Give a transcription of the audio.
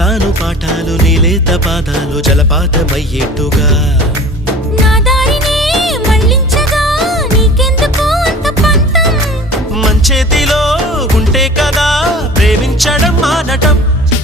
చెబుతాను పాఠాలు నీలేత పాదాలు జలపాతమయ్యేట్టుగా నా దారినే మళ్ళించగా నీకెందుకు అంత పంతం మంచేతిలో ఉంటే కదా ప్రేమించడం మానటం